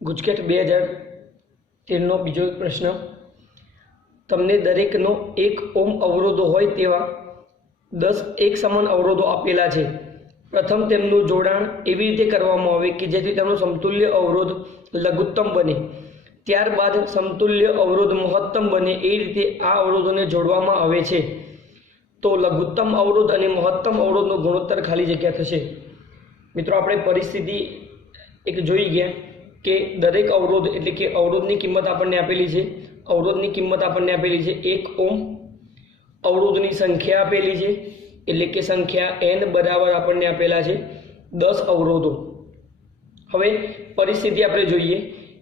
गुजकेट 2013 बीजो प्रश्न, तमने दरेकनो 1 ओम अवरोधो होय तेवा 10 एक समान अवरोधो आपेला छे। प्रथम तेमनुं जोडाण एवी रीते करवामां आवे कि जेथी तेमनो समतुल्य अवरोध लघुत्तम बने, त्यारबाद समतुल्य अवरोध महत्तम बने ए रीते आ अवरोधोने जोडवामां आवे छे। तो लघुत्तम अवरोध अने महत्तम अवरोधनो गुणोत्तर खाली जग्या थशे। मित्रों, आपणे परिस्थिति एक जोई गया कि दरेक अवरोध एटले कि अवरोधनी किंमत आपणने आपेली छे। अवरोधनी किंमत आपणने आपेली छे 1 ओम। अवरोधनी संख्या आपेली छे एटले कि संख्या n बराबर आपणने आपेला छे 10 अवरोधो। हवे परिस्थिति आपणे जोईए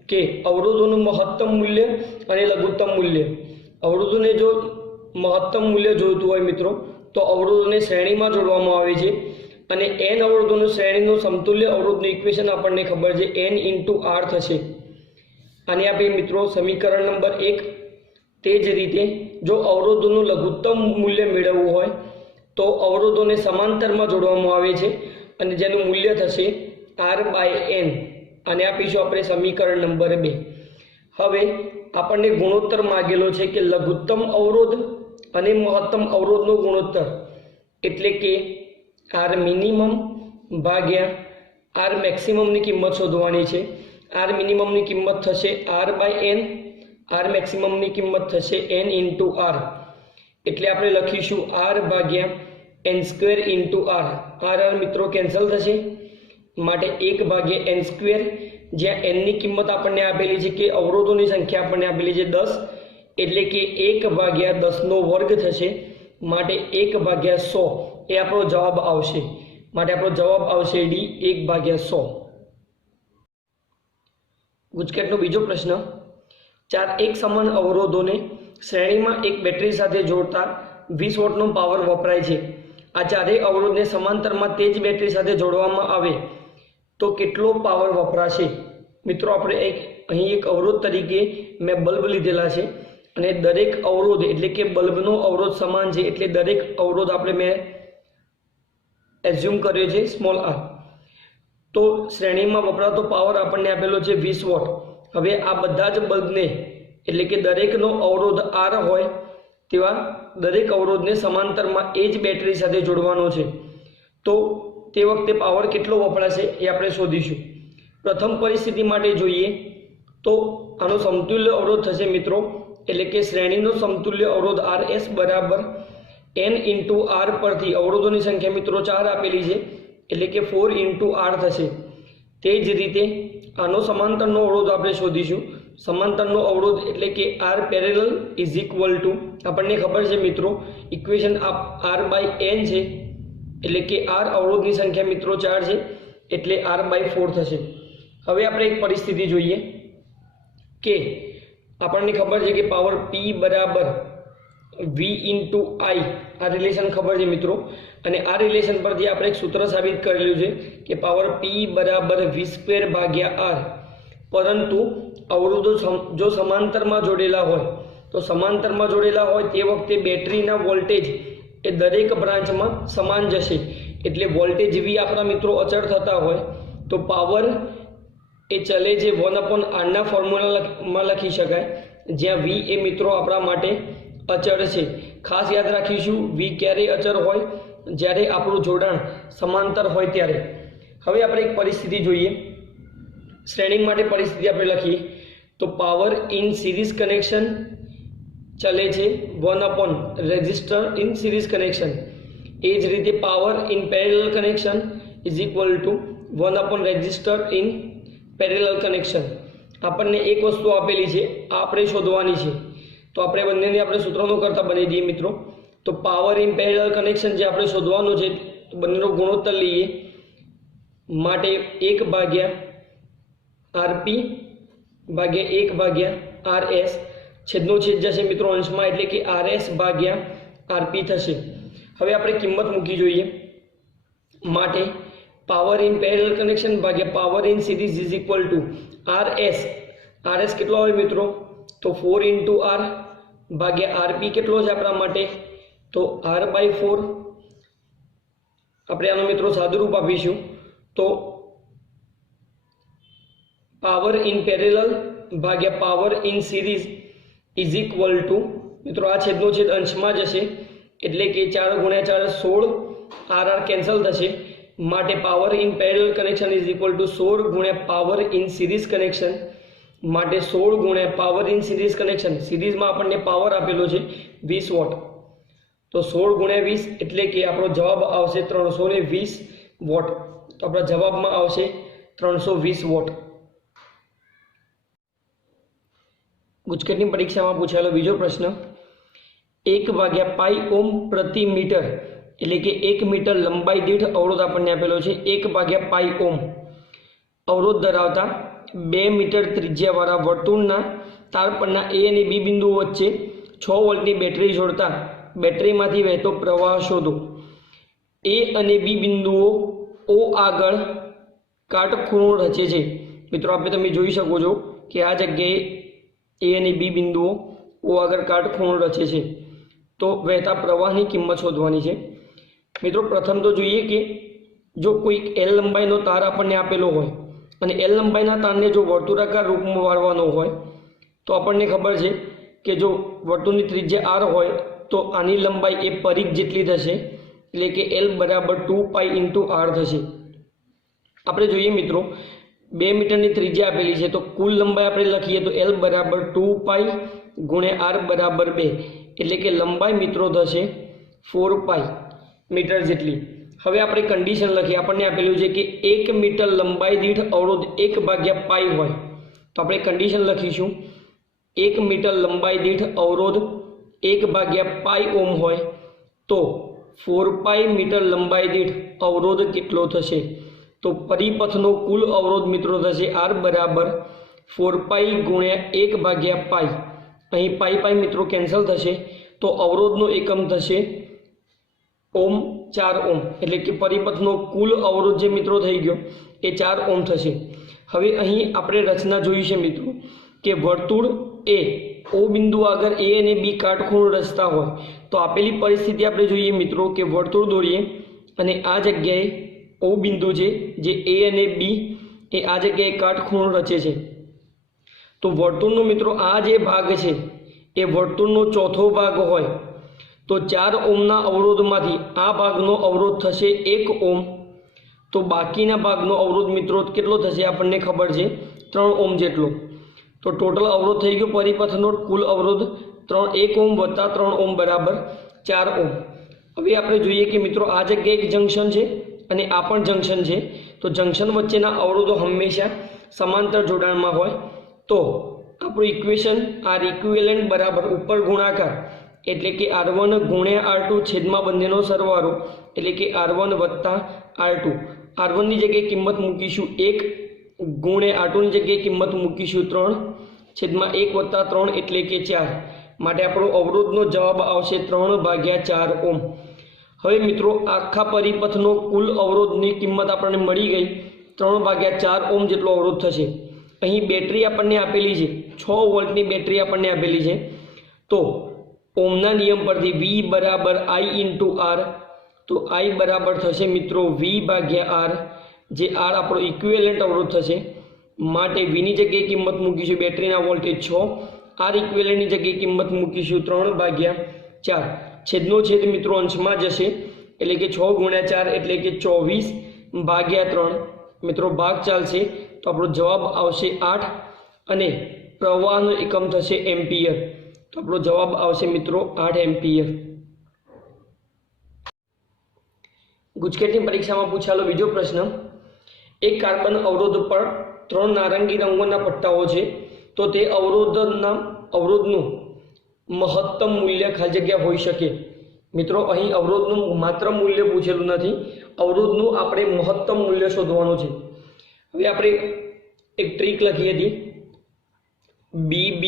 कि अवरोधोनुं महत्तम मूल्य अने लघुत्तम मूल्य। अवरोधोने जो महत्तम मूल्य जोईतुं होय मित्रों तो अवरोधोने श्रेणीमां जोडवामां आवे छे અને n અવરોધોનું શ્રેણીનું સમતુલ્ય અવરોધનું ઇક્વેશન આપણને ખબર છે n × r થશે। આને આપણે મિત્રો સમીકરણ નંબર 1। તે જ રીતે જો અવરોધોનું લઘુત્તમ મૂલ્ય મેળવવું હોય તો અવરોધોને સમાંતરમાં જોડવામાં આવે છે અને જેનું મૂલ્ય થશે r/n। આને આપીશું આપણે સમીકરણ નંબર 2। હવે આપણને ગુણોત્તર માંગેલો છે કે લઘુત્તમ અવરોધ અને મહત્તમ અવરોધનો ગુણોત્તર એટલે કે are minimum Bhagya are maximum की किंमत शोधवानी है। आर मिनिमम की किंमत थशे r/n, आर मैक्सिमम की किंमत थशे n × r। एटले आपणे लखीशुं r/n² × r। r मित्रों कैंसल थशे माटे 1/n², ज्यां n की किंमत आपणे आपेली छे कि अवरोधों की संख्या आपणे आपेली छे 10 एटले कि 1/10² थशे माटे 1/100 ए आपणो जवाब आवशे। माटे आपणो जवाब आवशे डी 1/100। गुजकेटनो बीजो प्रश्न, 4 एक समान अवरोधोने श्रेणीमां एक बेटरी साथे जोड़ता 20 वोल्टनो पावर वपराय छे। आ चारेय अवरोधने समांतरमां ते ज बेटरी साथे जोड़वामां आवे तो केटलो पावर वपराशे। मित्रों, आपणे અહીં એક अवरोध तरीके मैं बल्ब लीधेला छे અને દરેક અવરોધ એટલે કે બલ્બનો અવરોધ સમાન છે એટલે દરેક અવરોધ આપણે મેં એઝ્યુમ કર્યો છે સ્મોલ r। તો શ્રેણીમાં વપરાતો પાવર આપણને આપેલો છે 20 વોટ। હવે આ બધા જ બલ્બને એટલે કે દરેકનો અવરોધ r હોય તેવા દરેક અવરોધને સમાંતરમાં એ જ બેટરી સાથે જોડવાનો છે। તો તે વખતે પાવર કેટલો વપરાશે એ આપણે શોધીશું। પ્રથમ પરિસ્થિતિ માટે જોઈએ તો આનો સમતુલ્ય અવરોધ થશે મિત્રો એટલે કે શ્રેણીનો સમતુલ્ય અવરોધ RS બરાબર n × r પરથી અવરોધોની સંખ્યા મિત્રો 4 આપેલી છે એટલે કે 4 × r થશે। તે જ રીતે આનો સમાંતરનો અવરોધ આપણે શોધીશું। સમાંતરનો અવરોધ એટલે કે r પેરેલલ = આપણને ખબર છે મિત્રો ઇક્વેશન r/n છે એટલે કે r અવરોધની સંખ્યા મિત્રો 4 છે એટલે r/4 થશે। હવે આપણે એક પરિસ્થિતિ જોઈએ કે આપણને ખબર છે કે પાવર P બરાબર V × I આ રિલેશન ખબર છે મિત્રો અને આ રિલેશન પરથી આપણે એક સૂત્ર સાબિત કરેલું છે કે પાવર P બરાબર V²/r। પરંતુ અવરોધો જો સમાંતરમાં જોડેલા હોય તો સમાંતરમાં જોડેલા હોય તે વખતે બેટરીના વોલ્ટેજ એ દરેક બ્રાન્ચમાં સમાન જશે એટલે વોલ્ટેજ V આપણા મિત્રો અચળ થતા હોય તો પાવર ए चले जे 1/r ना फॉर्म्युला लखी शकाय ज्यां v ए मित्रों आपणा माटे अचळ छे। खास याद राखीशुं v क्यारे अचळ होय ज्यारे आपणुं जोडाण समांतर होय त्यारे। हवे आपणे एक परिस्थिति जोईए। श्रेणी माटे परिस्थिति आपणे लखीए तो पावर इन सीरीज कनेक्शन चले छे 1/ रेजिस्टर इन सीरीज कनेक्शन। ए ज रीते power in parallel connection = 1/ resistor in parallel connection. આપણને એક વસ્તુ આપેલી છે આપણે શોધવાની છે તો આપણે બંનેને આપણે સૂત્રનો કરતા બનાવી દઈએ મિત્રો। તો પાવર ઇન પેરેલલ કનેક્શન જે આપણે શોધવાનું છે તો બંનેનો ગુણોત્તર લઈએ માટે 1/rp/1/rs છેદનો છેદ જશે મિત્રો અંશમાં એટલે કે rs/rp થશે। હવે આપણે કિંમત મૂકી જોઈએ માટે पावर इन पेरेलल कनेक्शन भाग्या power in series = RS। RS કેટલો આવે મિત્રો તો 4 × r ભાગ્યા RP કેટલો છે આપણા માટે તો r/4। આપણે આનો મિત્રો સાદુરૂપ આપીશું तो પાવર ઇન પેરેલલ ભાગ્યા power in series is equal to, મિત્રો આ છેદનો છેદ અંશમાં જશે એટલે કે 4 × 4 16, આર કેન્સલ થશે, માટે power in parallel connection is equal to 16 × power in series connection, માટે 16 × પાવર ઇન સિરીઝ કનેક્શન, સિરીઝમાં આપણને પાવર આપેલો છે 20 વોટ, તો 16 × 20 એટલે કે આપણો જવાબ આવશે 320 વોટ. તો આપણા જવાબમાં આવશે 320 વોટ. ગુજકેટની પરીક્ષામાં પૂછાયેલો બીજો પ્રશ્ન, 1/પાઈ ઓમ પ્રતિ મીટર એટલે કે 1 મીટર લંબાઈ દીઠ અવરોધ આપણને આપેલો છે. 1/પાઈ ઓમ અવરોધ ધરાવતા 2 મીટર ત્રિજ્યાવાળા વર્તુળના તાર પરના એ અને બી બિંદુઓ વચ્ચે 6 વોલ્ટની બેટરી જોડતા બેટરીમાંથી વહેતો પ્રવાહ શોધો. એ અને બી બિંદુઓ ઓ આગળ કાટખૂણો રચે છે. મિત્રો આપણે તમે જોઈ શકો છો કે આ જગ્યાએ એ અને બી બિંદુઓ ઓ આગળ કાટખૂણો રચે છે. તો વહેતા પ્રવાહની કિંમત શોધવાની છે. મિત્રો પ્રથમ તો જોઈએ કે જો કોઈ એલ લંબાઈનો તાર આપણને આપેલો હોય અને એલ લંબાઈના તારને જો વર્તુળાકાર રૂપમાં વાળવાનો હોય તો આપણને ખબર છે કે જો વર્તુળની ત્રિજ્યા આર હોય તો આની લંબાઈ એ પરિઘ જેટલી થશે એટલે કે એલ બરાબર 2π × r થશે. આપણે જોઈએ મિત્રો 2 મીટરની ત્રિજ્યા આપેલી છે તો કુલ લંબાઈ આપણે લખીએ તો એલ બરાબર 2π × r બરાબર 2 એટલે કે લંબાઈ મિત્રો થશે 4π મીટર જેટલી. હવે આપણે કન્ડિશન લખીએ, આપણને આપેલું છે કે 1 મીટર લંબાઈ દીઠ અવરોધ 1/પાઈ હોય તો આપણે કન્ડિશન લખીશું 1 મીટર લંબાઈ દીઠ અવરોધ 1/પાઈ ઓમ હોય તો 4π મીટર લંબાઈ દીઠ અવરોધ કેટલો થશે? તો પરિપથનો કુલ અવરોધ મિત્રો થશે r બરાબર 4π × 1/પાઈ. અહીં પાઈ મિત્રો કેન્સલ થશે તો અવરોધનો એકમ થશે ઓમ, 4 ઓમ, એટલે કે પરિપથનો કુલ અવરોધ જે મિત્રો થઈ ગયો એ 4 ઓમ થશે. હવે અહીં આપણે રચના જોઈ છે મિત્રો કે વર્તુળ એ ઓ બિંદુ આગળ એ અને બી કાટખૂણો રચતા હોય તો આપેલી પરિસ્થિતિ આપણે જોઈએ મિત્રો કે વર્તુળ દોરીએ અને આ જગ્યાએ ઓ બિંદુ છે જે એ અને બી એ આ જગ્યાએ કાટખૂણો રચે છે. તો વર્તુળનો મિત્રો આ જે ભાગ છે એ વર્તુળનો ચોથો ભાગ હોય તો 4 ઓમના અવરોધમાંથી આ ભાગનો અવરોધ થશે 1 ઓમ, તો બાકીના ભાગનો અવરોધ મિત્રો કેટલો થશે આપણને ખબર છે 3 ઓમ જેટલો. તો ટોટલ અવરોધ થઈ ગયો પરિપથનો કુલ અવરોધ 1 ઓમ વત્તા 3 ઓમ બરાબર 4 ઓમ. હવે આપણે જોઈએ કે મિત્રો આ જગ્યાએ એક જંકશન છે અને આ પણ જંકશન છે તો જંકશન વચ્ચેના અવરોધો હંમેશા સમાંતર જોડાણમાં હોય તો આપણું ઇક્વેશન આર ઇક્વિવેલન્ટ બરાબર ઉપર ગુણાકાર એટલે કે r1 × r2 છેદમાં બંનેનો સરવાળો એટલે કે r1 + r2. r1 ની જગ્યાએ કિંમત મૂકીશું 1 × r2 ની જગ્યાએ કિંમત મૂકીશું 3 છેદમાં 1 + 3 એટલે કે 4. માટે આપણો અવરોધનો જવાબ આવશે 3/4 ઓમ. હવે મિત્રો આખા પરિપથનો કુલ અવરોધની કિંમત આપણને મળી ગઈ 3/4 ઓમ જેટલો અવરોધ થશે. અહીં બેટરી આપણને આપેલી છે 6 વોલ્ટની બેટરી આપણને આપેલી છે તો ઓમના નિયમ પરથી V બરાબર I × R, તો I બરાબર થશે મિત્રો V/R, જે R આપણો ઇક્વિવેલન્ટ અવરોધ થશે. માટે V ની જગ્યાએ કિંમત મૂકીશું બેટરીના વોલ્ટેજ 6, R ઇક્વિવેલન્ટની જગ્યાએ કિંમત મૂકીશું 3/4. છેદનો છેદ મિત્રો અંશમાં જશે એટલે કે 6 × 4 એટલે કે 24/3 મિત્રો ભાગ ચાલશે તો આપણો જવાબ આવશે 8 અને પ્રવાહનો એકમ થશે એમ્પિયર. તો આપણો જવાબ આવશે મિત્રો 8 એમ્પિયર. ગુજકેટની પરીક્ષામાં પૂછાયેલો બીજો પ્રશ્ન, એક કાર્બન અવરોધ પર 3 નારંગી રંગોના પટ્ટાઓ છે તો તે અવરોધનું મહત્તમ મૂલ્ય ખાલી જગ્યા હોઈ શકે. મિત્રો અહીં અવરોધનું માત્ર મૂલ્ય પૂછેલું નથી, અવરોધનું આપણે મહત્તમ મૂલ્ય શોધવાનું છે. હવે આપણે એક ટ્રીક લખી હતી, BB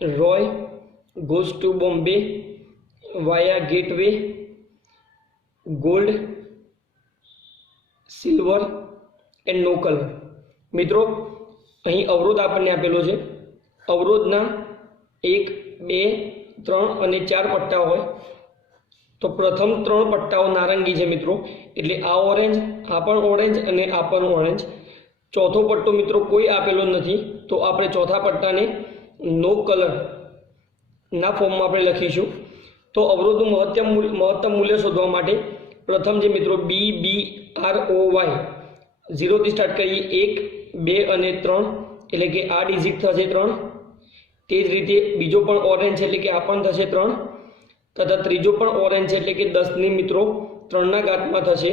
Roy goes to Bombay via Gateway, gold, silver and no color. મિત્રો અહીં અવરોધ આપણને આપેલો છે, અવરોધના 1, 2, 3 અને 4 પટ્ટા હોય તો પ્રથમ 3 પટ્ટાઓ નારંગી છે મિત્રો એટલે આ ઓરેન્જ, આ પણ ઓરેન્જ અને આ પણ ઓરેન્જ. ચોથો પટ્ટો મિત્રો કોઈ આપેલો નથી, તો આપણે ચોથા પટ્ટાને નો કલર ના ફોર્મમાં આપણે લખીશું. તો અવરોધનું મહત્તમ મૂલ્ય શોધવા માટે પ્રથમ જે મિત્રો BBROY 0 થી સ્ટાર્ટ કરીએ, 1, 2 અને 3 એટલે કે આ ડિજિટ થશે 3. તે જ રીતે બીજો પણ ઓરેન્જ છે એટલે કે આ પણ થશે 3, તથા ત્રીજો પણ ઓરેન્જ છે એટલે કે 10 ની મિત્રો 3 ના ઘાતમાં થશે.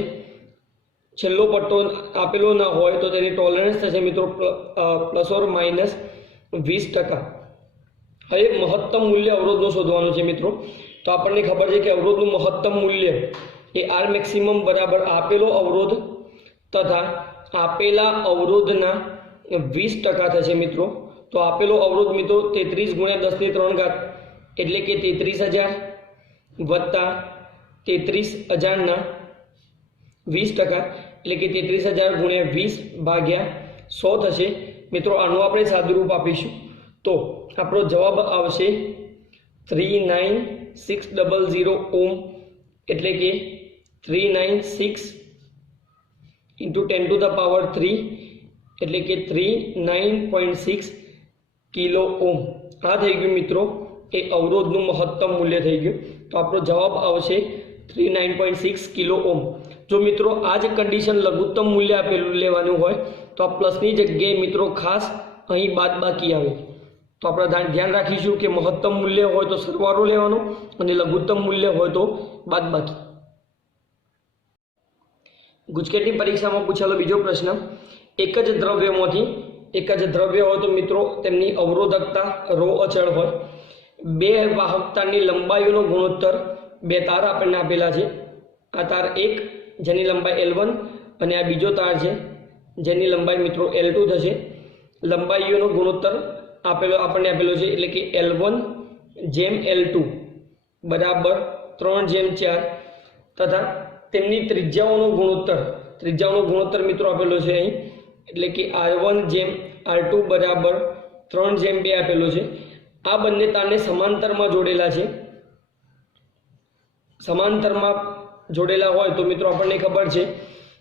છેલ્લો પટ્ટો આપેલો ના હોય તો તેની ટોલરન્સ થશે મિત્રો ±20%. હવે મહત્તમ મૂલ્ય અવરોધનું શોધવાનું છે મિત્રો. તો આપણને ખબર છે કે અવરોધનું મહત્તમ મૂલ્ય એ R મેક્સિમમ બરાબર આપેલો અવરોધ તથા આપેલા અવરોધના 20% થશે મિત્રો. તો આપેલો અવરોધ મિત્રો 33 × 10⁻³ એટલે કે 33,000 વત્તા 33,000ના 20% એટલે કે 33,000 × 20/100 થશે મિત્રો. આનું આપણે સાદુરૂપ આપીશું તો આપણો જવાબ આવશે 39600 ઓહ્મ એટલે કે 396 × 10⁻³ એટલે કે 39.6 કિલો ઓહ્મ. આ થઈ ગયું મિત્રો એ અવરોધનું મહત્તમ મૂલ્ય થઈ ગયું. તો આપણો જવાબ આવશે 39.6 કિલો ઓહ્મ. જો મિત્રો આ જ કન્ડિશન લઘુત્તમ મૂલ્ય આપેલું લેવાનું હોય તો આ પ્લસની જગ્યાએ મિત્રો ખાસ અહીં બાદબાકી આવે. તો આપણે ધ્યાન રાખીશું કે મહત્તમ મૂલ્ય હોય તો સરવાળો લેવાનો અને લઘુત્તમ મૂલ્ય હોય તો બાદબાકી. ગુજકેટની પરીક્ષામાં પૂછેલો બીજો પ્રશ્ન, એક જ દ્રવ્યમાંથી એક જ દ્રવ્ય હોય તો મિત્રો તેમની અવરોધકતા ρ અચળ હોય. બે વાહકતાની લંબાઈઓનો ગુણોત્તર બે તાર આપણને આપેલા છે. આ તાર 1 જેની લંબાઈ L1 અને આ બીજો તાર છે જેની લંબાઈ મિત્રો L2 થશે. લંબાઈઓનો ગુણોત્તર આપણને આપેલો છે એટલે કે L1/L2 બરાબર 3/4 તથા તેમની ત્રિજ્યાઓનો ગુણોત્તર મિત્રો આપેલો છે અહીં એટલે કે R1/R2 બરાબર 3/2 આપેલો છે. આ બંને તારને સમાંતરમાં જોડેલા છે. સમાંતરમાં જોડેલા હોય તો મિત્રો આપણને ખબર છે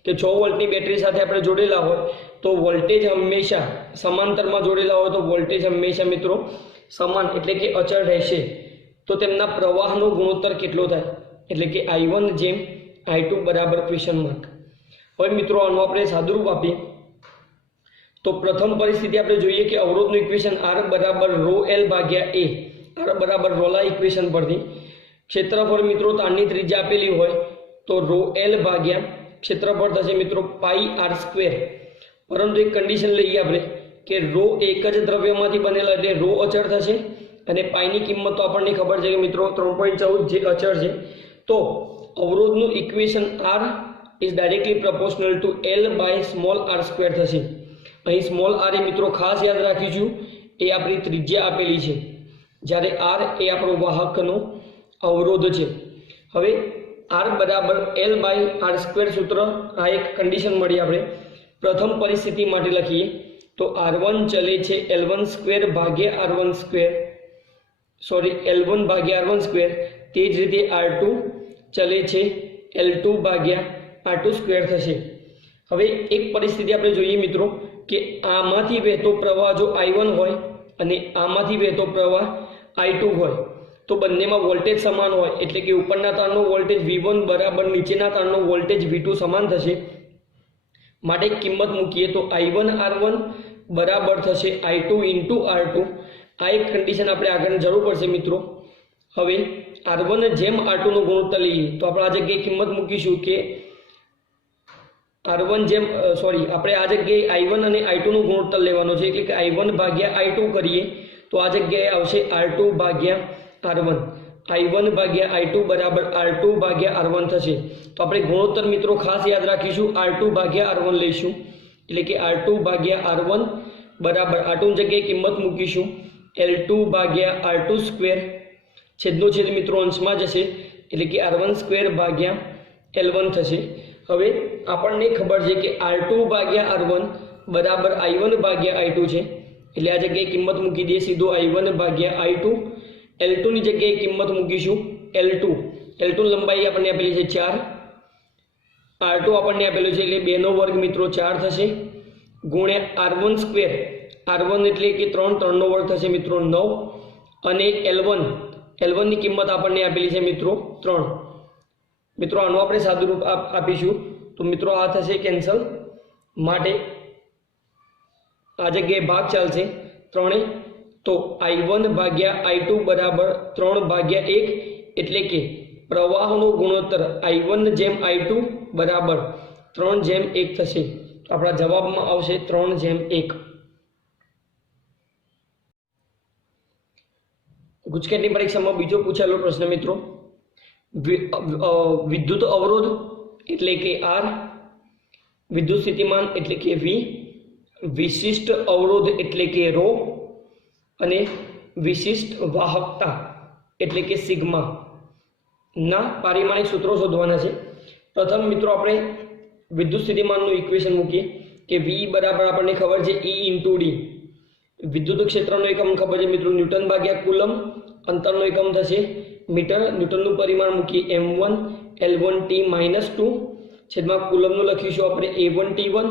કે 6 વોલ્ટની બેટરી સાથે આપણે જોડેલા હોય તો વોલ્ટેજ હંમેશા સમાંતરમાં જોડેલા હોય તો વોલ્ટેજ હંમેશા મિત્રો સમાન એટલે કે અચળ રહેશે. તો તેમના પ્રવાહનો ગુણોત્તર કેટલો થાય એટલે કે I1/I2 બરાબર ક્વેશ્ચન માર્ક. હવે મિત્રો આનું આપણે સાદુરૂપ આપીએ તો પ્રથમ પરિસ્થિતિ આપણે જોઈએ કે અવરોધનું ઇક્વેશન R બરાબર ρL/A. R બરાબર રોલા ઇક્વેશન પરથી ક્ષેત્રફળ મિત્રો તારની ત્રિજ્યા આપેલી હોય તો ρL/ ક્ષેત્રફળ થશે મિત્રો πr². પરંતુ એક કન્ડિશન લઈએ આપણે કે ρ એક જ દ્રવ્યમાંથી બનેલા એટલે ρ અચળ થશે અને પાઈની કિંમત તો આપણને ખબર છે કે મિત્રો 3.14 જે અચળ છે. તો અવરોધનું equation R is directly proportional to L/r² થશે. અહીં સ્મોલ r એ મિત્રો ખાસ યાદ રાખીશું એ આપણી ત્રિજ્યા આપેલી છે જ્યારે r એ આપણો વાહકનો અવરોધ છે. હવે R બરાબર L/r² સૂત્ર આ એક કન્ડિશન મળી. આપણે પ્રથમ પરિસ્થિતિ માટે લખીએ તો R1 ચલે છે L1/r1². તે જ રીતે R2 ચલે છે L2/r2² થશે. હવે એક પરિસ્થિતિ આપણે જોઈએ મિત્રો કે આમાંથી વહેતો પ્રવાહ જો I1 હોય અને આમાંથી વહેતો પ્રવાહ I2 હોય તો બંનેમાં વોલ્ટેજ સમાન હોય એટલે કે ઉપરના તારનો વોલ્ટેજ V1 બરાબર નીચેના તારનો વોલ્ટેજ V2 સમાન થશે. માટે કિંમત મૂકીએ તો I1R1 બરાબર થશે I2 × R2. આ એક કન્ડિશન આપણે આગળ જરૂર પડશે મિત્રો. હવે R1 જેમ R2 નો ગુણોત્તર લઈએ તો આપણે આ જગ્યાએ કિંમત મૂકીશું કે આપણે આ જગ્યાએ I1 અને I2 નો ગુણોત્તર લેવાનો છે એટલે કે I1/I2 કરીએ તો આ જગ્યાએ આવશે R2/R1. I1/I2 બરાબર R2/R1 થશે. તો આપણે ગુણોત્તર મિત્રો ખાસ યાદ રાખીશું R2/R1 લઈશું એટલે કે R2/R1 બરાબર R2 ની જગ્યાએ કિંમત મૂકીશું L2/R2². છેદનો છેદ મિત્રો અંશમાં જશે એટલે કે R1²/L1 થશે. હવે આપણને ખબર છે કે R2/R1 બરાબર I1/I2 છે એટલે આ જગ્યાએ કિંમત મૂકી દઈએ સીધો I1/I2. L2 ની જગ્યાએ કિંમત મૂકીશું L2 ની લંબાઈ આપણને આપેલી છે 4. R2 આપણને આપેલું છે એટલે 2 નો વર્ગ મિત્રો 4 થશે. ગુણ્યા R1 સ્ક્વેર, R1 એટલે કે 3, 3 નો વર્ગ થશે મિત્રો 9, અને L1 ની કિંમત આપણને આપેલી છે મિત્રો 3. મિત્રો આનું આપણે સાદું રૂપ આપીશું તો મિત્રો આ થશે કેન્સલ, માટે આ જગ્યાએ ભાગ ચાલશે 3. તો I1 ભાગ્યા I2 બરાબર 3 ભાગ્યા 1, એટલે કે પ્રવાહનો ગુણોત્તર I1 જેમ I2 બરાબર 3 જેમ 1 થશે. તો આપણા જવાબમાં આવશે 3 જેમ 1. ગુજકેટની પરીક્ષામાં બીજો પૂછાયેલો પ્રશ્ન મિત્રો, વિદ્યુત અવરોધ એટલે કે R, વિદ્યુત સ્થિતિમાન એટલે કે V, વિશિષ્ટ અવરોધ એટલે કે ρ, અને વિશિષ્ટ વાહકતા એટલે કે સિગ્મા ના પારિમાણિક સૂત્રો શોધવાના છે. પ્રથમ મિત્રો આપણે વિદ્યુત સ્થિતિમાનનું ઇક્વેશન મૂકીએ કે V બરાબર આપણને ખબર છે E × D. વિદ્યુત ક્ષેત્રનો એકમ ખબર છે મિત્રો ન્યૂટન ભાગ્યા કુલમ, અંતરનો એકમ થશે મીટર, ન્યૂટનનું પરિમાણ મૂકીએ m1 L1t - 2 છેદમાં કુલમનું લખીશું આપણે A1T1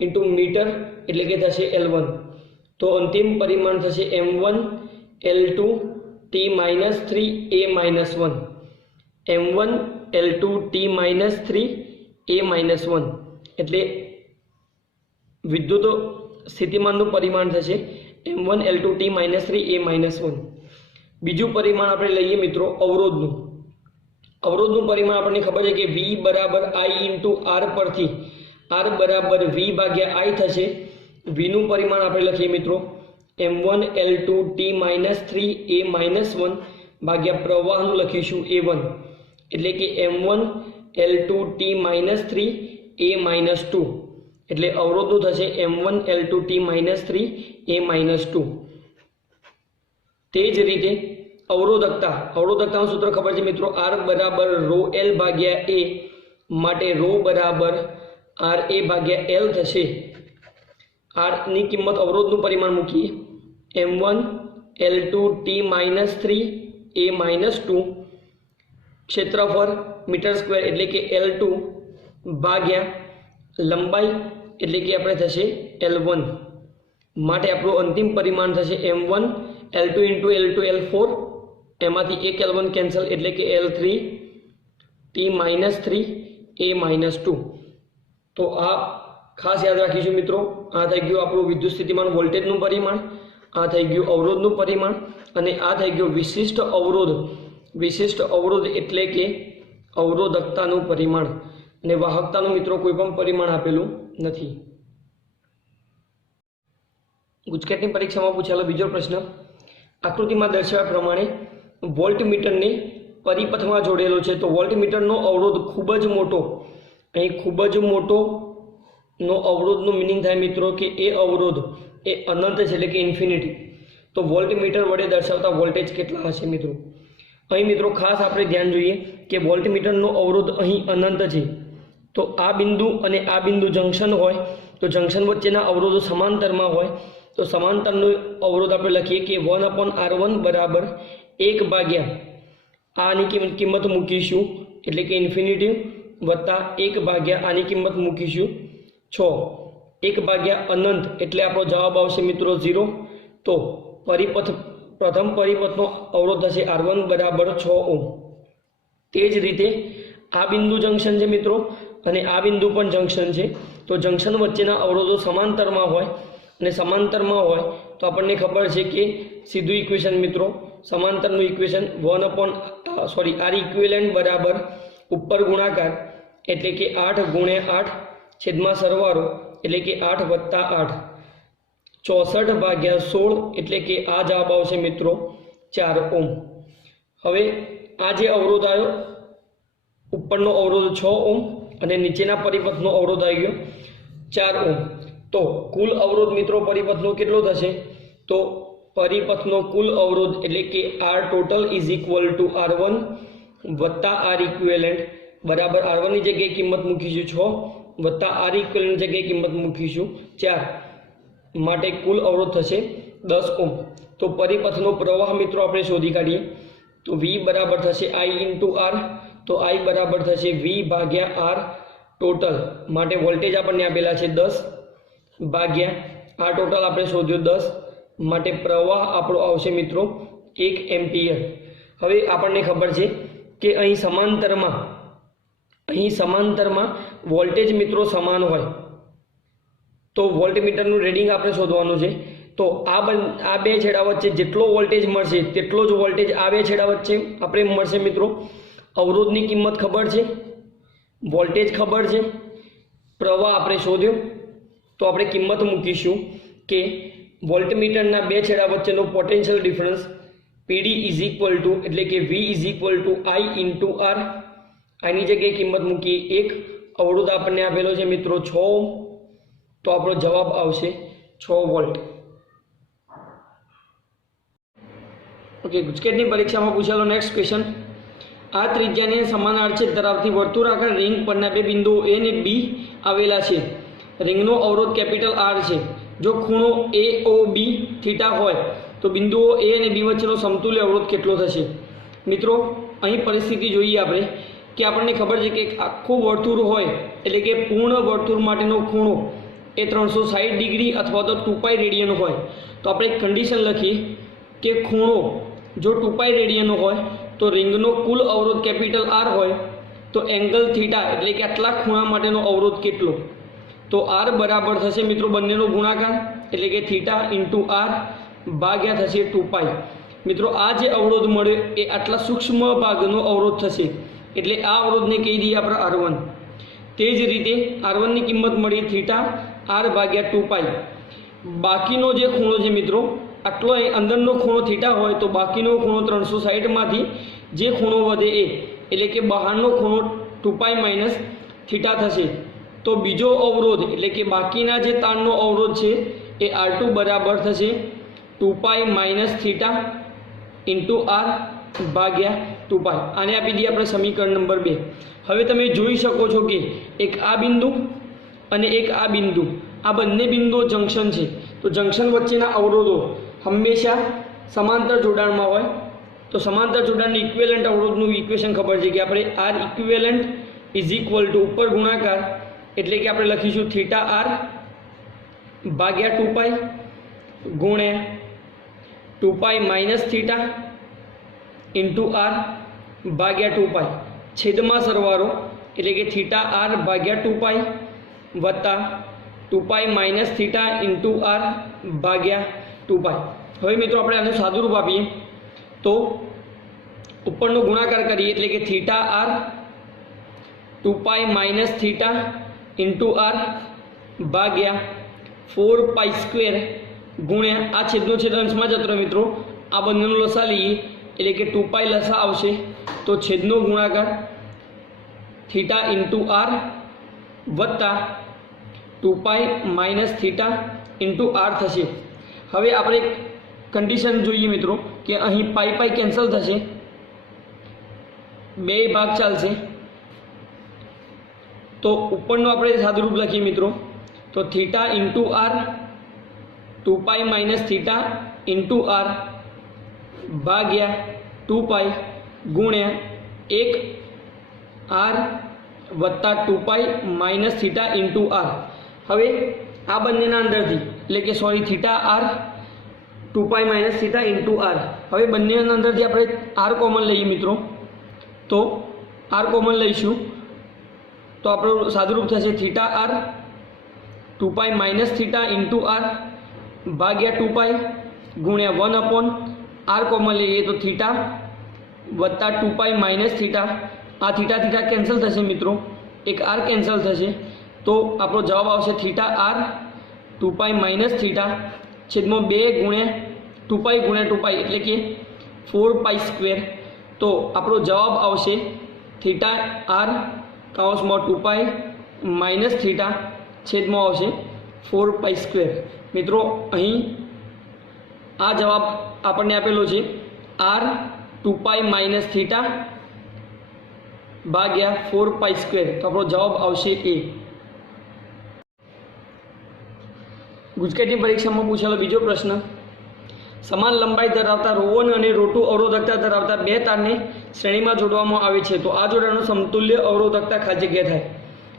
× મીટર એટલે કે થશે L1. તો અંતિમ પરિમાણ થશે m1 L2t - 3 A-1, m1 L2t - 3 A-1, એટલે વિદ્યુત સ્થિતિમાનનું પરિમાણ થશે m1 L2t - 3 A-1. બીજું પરિમાણ આપણે લઈએ મિત્રો અવરોધનું પરિમાણ આપણને ખબર છે કે V બરાબર I × R પરથી R બરાબર V ભાગ્યા I થશે. V નું પરિમાણ આપણે લખીએ મિત્રો m1 L2t - 3 A-1 ભાગ્યા પ્રવાહનું લખીશું A1, એટલે કે m1 L2t - 3 A-2, એટલે અવરોધનું થશે m1 L2t - 3 A-2. તે જ રીતે અવરોધકતાનું સૂત્ર ખબર છે મિત્રો R બરાબર ρl ભાગ્યા A, માટે ρ બરાબર RA ભાગ્યા L થશે. R ની કિંમત અવરોધનું પરિમાણ મૂકીએ m1 L2t - 3 A-2, ક્ષેત્રફળ મીટર સ્ક્વેર એટલે કે L2 ભાગ્યા લંબાઈ એટલે કે આપણે થશે L1, માટે આપણું અંતિમ પરિમાણ થશે m1 L2 × L2 L4, એમાંથી એક L1 કેન્સલ એટલે કે L3t - 3 A-2. તો આ ખાસ યાદ રાખીશું મિત્રો. આ થઈ ગયું આપણું વિદ્યુત સ્થિતિમાન વોલ્ટેજનું પરિમાણ, આ થઈ ગયું અવરોધનું પરિમાણ, અને આ થઈ ગયું વિશિષ્ટ અવરોધ એટલે કે અવરોધકતાનું પરિમાણ, અને વાહકતાનું મિત્રો કોઈ પણ પરિમાણ આપેલું નથી. ગુજકેટની પરીક્ષામાં પૂછાયેલો બીજો પ્રશ્ન, આકૃતિમાં દર્શાવ્યા પ્રમાણે વોલ્ટમીટરને પરિપથમાં જોડેલો છે. તો વોલ્ટમીટરનો અવરોધ ખૂબ જ મોટો, અહીં ખૂબ જ મોટો નો અવરોધનું મિનિંગ થાય મિત્રો કે એ અવરોધ એ અનંત છે એટલે કે ઇન્ફિનિટી. તો વોલ્ટમીટર વડે દર્શાવતા વોલ્ટેજ કેટલા હશે મિત્રો? અહીં મિત્રો ખાસ આપણે ધ્યાન જોઈએ કે વોલ્ટમીટરનો અવરોધ અહીં અનંત છે. તો આ બિંદુ અને આ બિંદુ જંકશન હોય તો જંકશન વચ્ચેના અવરોધો સમાંતરમાં હોય તો સમાંતરનો અવરોધ આપણે લખીએ કે 1/R1 બરાબર 1 ભાગ્યા આની કિંમત મૂકીશું એટલે કે ઇન્ફિનિટી વત્તા 1 ભાગ્યા આની કિંમત મૂકીશું 6, 1 ભાગ્યા અનંત એટલે આપણો જવાબ આવશે મિત્રો 0. તો પ્રથમ પરિપથનો અવરોધ થશે R1 બરાબર 6 ઓહ્મ. તે જ રીતે આ બિંદુ જંકશન છે મિત્રો અને આ બિંદુ પણ જંકશન છે. તો જંકશન વચ્ચેના અવરોધો સમાંતરમાં હોય અને સમાંતરમાં હોય તો આપણને ખબર છે કે સીધું ઇક્વેશન મિત્રો સમાંતરનું ઇક્વેશન R ઇક્વિવેલન્ટ બરાબર ઉપર ગુણાકાર એટલે કે 8 × 8 છેદમાં સરવાળો એટલે કે 8 + 8, 64/16 એટલે કે આ જવાબ આવશે મિત્રો 4 ઓહ્મ. હવે આ જે અવરોધ આવ્યો ઉપરનો અવરોધ 6 ઓહ્મ અને નીચેના પરિપથનો અવરોધ આવી ગયો 4 ઓહ્મ. તો કુલ અવરોધ મિત્રો પરિપથનો કેટલો થશે? તો પરિપથનો કુલ અવરોધ એટલે કે R total = R1 + R equivalent બરાબર R1 ની જગ્યાએ કિંમત મૂકીશું 6 વત્તા R equivalent જગ્યાએ કિંમત મૂકીશું 4, માટે કુલ અવરોધ થશે 10 ઓહ્મ. તો પરિપથનો પ્રવાહ મિત્રો આપણે શોધી કાઢીએ તો V બરાબર થશે I × R, તો I બરાબર થશે V ભાગ્યા R ટોટલ, માટે વોલ્ટેજ આપણને આપેલા છે 10 ભાગ્યા આ ટોટલ આપણે શોધ્યું 10 માટે પ્રવાહ આપણો આવશે મિત્રો 1 એમ્પિયર। હવે આપણને ખબર છે કે અહીં સમાંતરમાં વોલ્ટેજ મિત્રો સમાન હોય તો વોલ્ટમીટરનું રીડિંગ આપણે શોધવાનું છે। તો આ બે છેડા વચ્ચે જેટલો વોલ્ટેજ મળશે તેટલો જ વોલ્ટેજ આ બે છેડા વચ્ચે આપણે મળશે મિત્રો। અવરોધની કિંમત ખબર છે, વોલ્ટેજ ખબર છે, પ્રવાહ આપણે શોધ્યો તો આપણે કિંમત મૂકીશું કે વોલ્ટમીટરના બે છેડા વચ્ચેનો પોટેન્શિયલ ડિફરન્સ PD એટલે કે V I × R। આની જગ્યાએ કિંમત મૂકી 1। અવરોધ આપણને આપેલો છે મિત્રો 6 ઓહ્મ, તો આપણો જવાબ આવશે 6 વોલ્ટ। ઓકે, ગુજકેટની પરીક્ષામાં પૂછેલો નેક્સ્ટ ક્વેશ્ચન, આ ત્રિજ્યાને સમાન આડછેદ ધરાવતી વર્તુળાકાર રિંગ પરના બે બિંદુઓ A અને B આવેલા છે। રિંગનો અવરોધ કેપિટલ R છે। જો ખૂણો AOB થીટા હોય તો બિંદુઓ A અને B વચ્ચેનો સમતુલ્ય અવરોધ કેટલો થશે? મિત્રો અહીં પરિસ્થિતિ જોઈએ આપણે કે આપણને ખબર છે કે એક આખું વર્તુળ હોય એટલે કે પૂર્ણ વર્તુળ માટેનો ખૂણો એ 360 ડિગ્રી અથવા તો 2π રેડિયન હોય। તો આપણે એક કન્ડિશન લખીએ કે ખૂણો જો 2π રેડિયન હોય તો રિંગનો કુલ અવરોધ કેપિટલ R હોય તો એંગલ થીટા એટલે કે આટલા ખૂણા માટેનો અવરોધ કેટલો? તો R બરાબર થશે મિત્રો બંનેનો ગુણાકાર એટલે કે થીટા × R ભાગ્યા થશે 2π। મિત્રો આ જે અવરોધ મળે એ આટલા સૂક્ષ્મ ભાગનો અવરોધ થશે એટલે આ અવરોધને કહી દઈએ આપણે R1। તે જ રીતે R1ની કિંમત મળી થીટા R ભાગ્યા 2π। બાકીનો જે ખૂણો છે મિત્રો આટલો અંદરનો ખૂણો થીટા હોય તો બાકીનો ખૂણો 360માંથી જે ખૂણો વધે એ એટલે કે બહારનો ખૂણો 2π - થીટા થશે। તો બીજો અવરોધ એટલે કે બાકીના જે તારનો અવરોધ છે એ R2 બરાબર થશે 2π - થીટા × R ભાગ્યા 2π। આને આપી દઈએ આપણે સમીકરણ નંબર 2। હવે તમે જોઈ શકો છો કે એક આ બિંદુ અને એક આ બિંદુ, આ બંને બિંદુઓ જંકશન છે। તો જંકશન વચ્ચેના અવરોધો હંમેશા સમાંતર જોડાણમાં હોય। તો સમાંતર જોડાણનું ઇક્વિવેલન્ટ અવરોધનું ઇક્વેશન ખબર છે કે આપણે R ઇક્વિવેલન્ટ ઉપર ગુણાકાર એટલે કે આપણે લખીશું થીટા R ભાગ્યા 2π ગુણ્યા 2π - થીટા × R ભાગ્યા 2π છેદમાં સરવાળો એટલે કે થીટા R ભાગ્યા 2π વત્તા 2π - થીટા × R ભાગ્યા 2π। હવે મિત્રો આપણે આનું સાદુરૂપ આપીએ તો ઉપરનો ગુણાકાર કરીએ એટલે કે થીટા R 2π - થીટા × R ભાગ્યા 4π² ગુણ્યા આ છેદનો છેદ અંશમાં જતો રહે મિત્રો, આ બંનેનો લસા લઈએ એટલે કે 2π લસા આવશે તો છેદનો ગુણાકાર થીટા × R વત્તા 2π - થીટા × R થશે। હવે આપણે કન્ડિશન જોઈએ મિત્રો કે અહીં π કેન્સલ થશે, બે ભાગ ચાલશે તો ઉપરનો આપણે સાદુરૂપ લખીએ મિત્રો તો થીટા × R 2π - થીટા × R ભાગ્યા 2π ગુણ્યા 1 R વત્તા 2π - થીટા × R। હવે આ બંનેના અંદરથી એટલે કે થીટા R 2π - થીટા × R, હવે બંનેના અંદરથી આપણે R કોમન લઈએ મિત્રો તો R કોમન લઈશું તો આપણું સાદુરૂપ થશે થીટા R 2π - થીટા × R ભાગ્યા 2π ગુણ્યા 1/R કોમન લઈએ તો થીટા વત્તા 2π - થીટા, આ થીટા થીટા કેન્સલ થશે મિત્રો, એક R કેન્સલ થશે તો આપણો જવાબ આવશે થીટા R 2π - થીટા છેદમાં 2 ગુણ્યા 2π ગુણ્યા 2π એટલે કે 4π²। તો આપણો જવાબ આવશે થીટા R કૌંસમાં 2π - થીટા છેદમાં આવશે 4π²। મિત્રો અહીં આ જવાબ આપણને આપેલો છે R 2π - થીટા ભાગ્યા 4π², તો આપણો જવાબ આવશે A। ગુજકેટની પરીક્ષામાં પૂછેલો બીજો પ્રશ્ન, સમાન લંબાઈ ધરાવતા ρ1 અને ρ2 અવરોધકતા ધરાવતા બે તારને શ્રેણીમાં જોડવામાં આવે છે તો આ જોડાણનું સમતુલ્ય અવરોધકતા ખાલી જગ્યા થાય।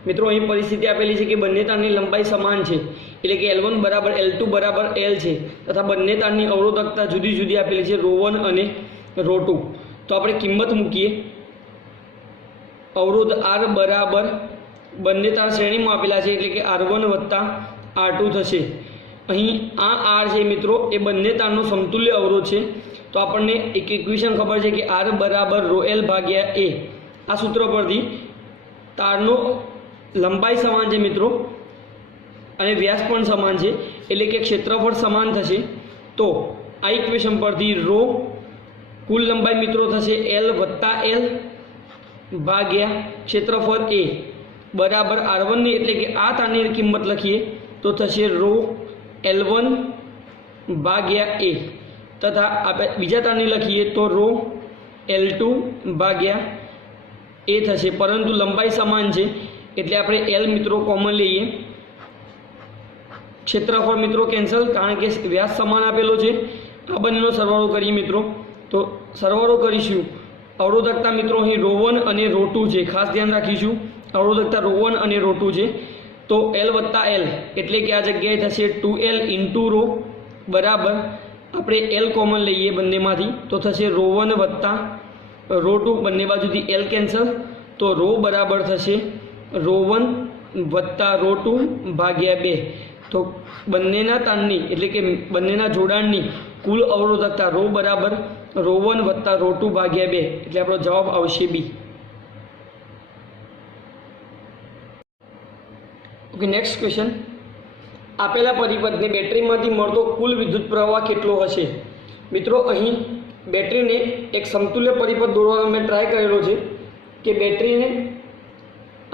મિત્રો અહીં પરિસ્થિતિ આપેલી છે કે બંને તારની લંબાઈ સમાન છે, એટલે કે L1 બરાબર L2 બરાબર L છે, તથા બંને તારની અવરોધકતા જુદી જુદી આપેલી છે ρ1 અને ρ2. તો આપણે કિંમત મૂકીએ. અવરોધ R બરાબર બંને તાર શ્રેણીમાં આપેલા છે, એટલે કે R1 વત્તા R2 થશે. અહીં આ R છે મિત્રો એ બંને તારનો સમતુલ્ય અવરોધ છે. તો આપણને એક ઇક્વેશન ખબર છે કે R બરાબર ρl ભાગ્યા A. આ સૂત્ર પરથી તારનો લંબાઈ સમાન છે મિત્રો અને વ્યાસ પણ સમાન છે, એટલે કે ક્ષેત્રફળ સમાન થશે. તો આ ઇક્વેશન પરથી ρ કુલ લંબાઈ મિત્રો થશે L વત્તા L ભાગ્યા ક્ષેત્રફળ A બરાબર R1 ની, એટલે કે આ તારની કિંમત લખીએ તો થશે ρ L1 ભાગ્યા A, તથા આપણે બીજા તારની લખીએ તો ρ L2 ભાગ્યા A થશે. પરંતુ લંબાઈ સમાન છે એટલે આપણે L મિત્રો કોમન લઈએ. ક્ષેત્રફળ મિત્રો કેન્સલ, કારણ કે વ્યાસ સમાન આપેલો છે. આ બંનેનો સરવાળો કરીએ મિત્રો, તો સરવાળો કરીશું. અવરોધકતા મિત્રો અહીં ρ1 અને ρ2 છે, ખાસ ધ્યાન રાખીશું. અવરોધકતા ρ1 અને ρ2 છે. તો L વત્તા L એટલે કે આ જગ્યાએ થશે 2L ઇન્ટુ ρ બરાબર આપણે L કોમન લઈએ બંનેમાંથી તો થશે ρ1 વત્તા ρ2, બંને બાજુથી L કેન્સલ, તો ρ બરાબર થશે ρ1 વત્તા ρ2 ભાગ્યા 2. તો બંનેના તારની એટલે કે બંનેના જોડાણની કુલ અવરોધકતા ρ બરાબર ρ1 વત્તા ρ2 ભાગ્યા 2, એટલે આપણો જવાબ આવશે B. Okay, next question. આપેલા પરિપથને બેટરીમાંથી મળતો કુલ વિદ્યુત પ્રવાહ કેટલો હશે? મિત્રો અહીં બેટરીને એક સમતુલ્ય પરિપથ દોરવાનો મેં ટ્રાય કરેલો છે કે બેટરીને